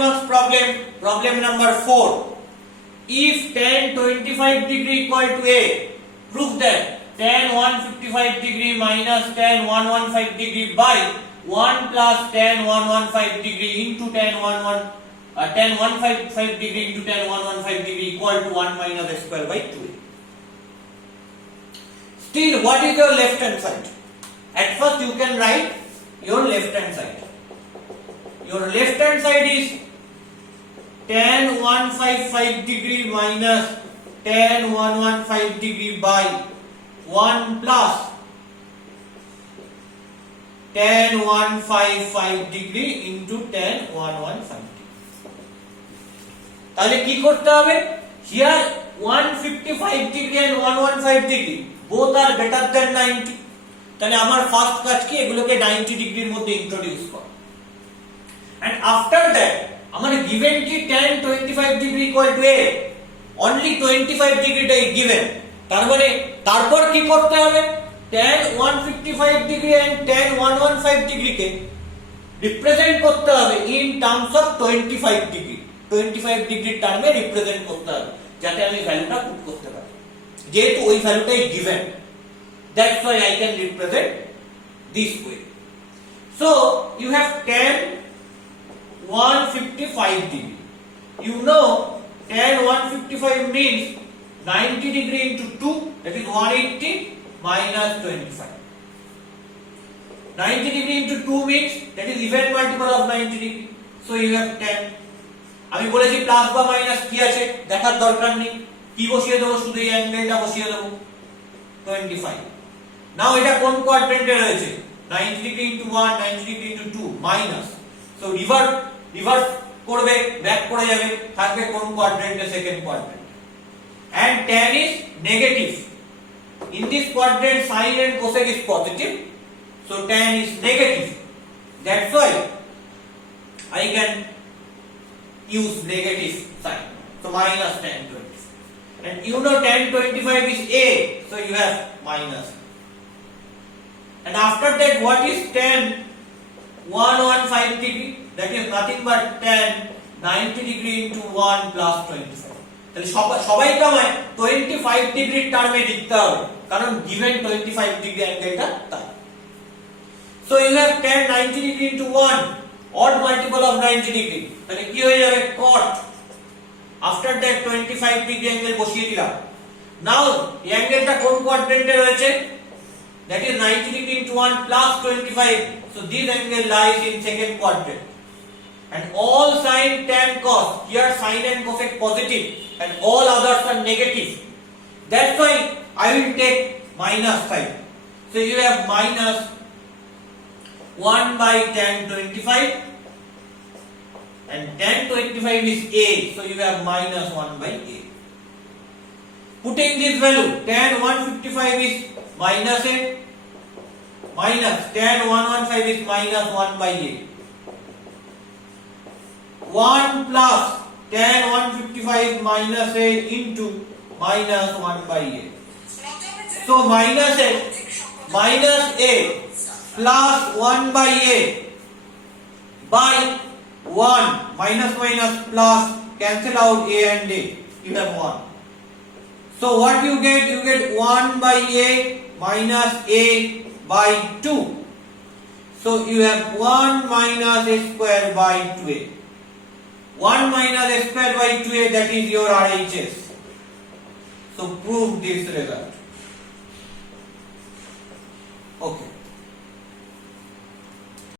marks problem. Problem number 4. If tan 25 degree equal to A, prove that tan 155 degree minus tan 115 degree by 1 plus tan 115 degree into tan 115 degree into tan 115 degree equal to 1 minus a square by 2a. Still, what is your left hand side? At first you can write your left hand side. Your left hand side is tan 155 degree minus tan 115 degree by 1 plus tan 155 degree into tan 115 degree. তাহলে কি করতে হবে? Here 155 degree and 115 degree both are better than 90. তাহলে আমার first কাজ কি এগুলোকে 90 ডিগ্রির মধ্যে ইন্ট্রোডিউস করা। And after that আমার given কি tan 25 degree equal to A, only 25 degree tie given। তার মানে তারপর কি করতে হবে? tan 155 degree and tan 115 degree K represent করতে হবে in terms of 25 degree। 25 degree টার্মে রিপ্রেজেন্ট করতে হবে যাতে আমি ভ্যালুটা পুট করতে পারি, যেহেতু ওই ভ্যালুটাই given, that's why I can represent this way. So you have tan 155 degree. You know tan 155 means 90 degree into 2, that is 180 minus 25. 90 degree into 2 means that is even multiple of 90 degree. So you have 10. আমি বলেছি plus বা minus কি আছে দেখার দরকার নেই, কি বসিয়ে দেবো, শুধু এই অ্যাঙ্গেলটা বসিয়ে দেবো 25. নাও এটা কোন কোয়াড্রেন্টে রয়েছে? 90 degree into 1, 90 degree into 2 minus, so reverse করবে, ব্যাক করে যাবে, থাকবে কোন কোয়াড্রেন্টে? Second quadrant. and tan is negative. In this quadrant sin and cosec is positive, so tan is negative. That's why I can use negative sign, so minus tan 25. And you know tan 25 is A, so you have minus. And after that, what is tan 115 degree? That is nothing but tan 90 degree into 1 plus 25. তাহলে সবাইকে আমায় 25 degree টার্মে লিখতে হবে কারণ given 25 degree অ্যাঙ্গেলটা তাই। So you have tan 90 degree into 1, odd multiple of 90 degree, তাহলে কি হয়ে যাবে? cot. After that 25 degree angle বসিয়ে দিলাম। Now এই অ্যাঙ্গেলটা কোন কোয়াড্রেন্টে রয়েছে? That is 90 degree into 1 plus 25, so this angle lies in second quadrant. And all sin, tan, cos, here sin and cosec positive and all others are negative. That's why I will take minus sign. So you have minus 1 by tan 25 and tan 25 is A, so you have minus 1 by A. Putting this value, tan 155 is minus A, minus tan 115 is minus 1 by A. 1 plus tan 155 minus A into minus 1 by A. So minus A plus 1 by A by 1, minus minus plus, cancel out A and A, you have 1. So what you get? You get 1 by A minus A by 2. So you have 1 minus A square by 2A. 1 minus A square by 2A, that is your RHS. So prove this result. Okay.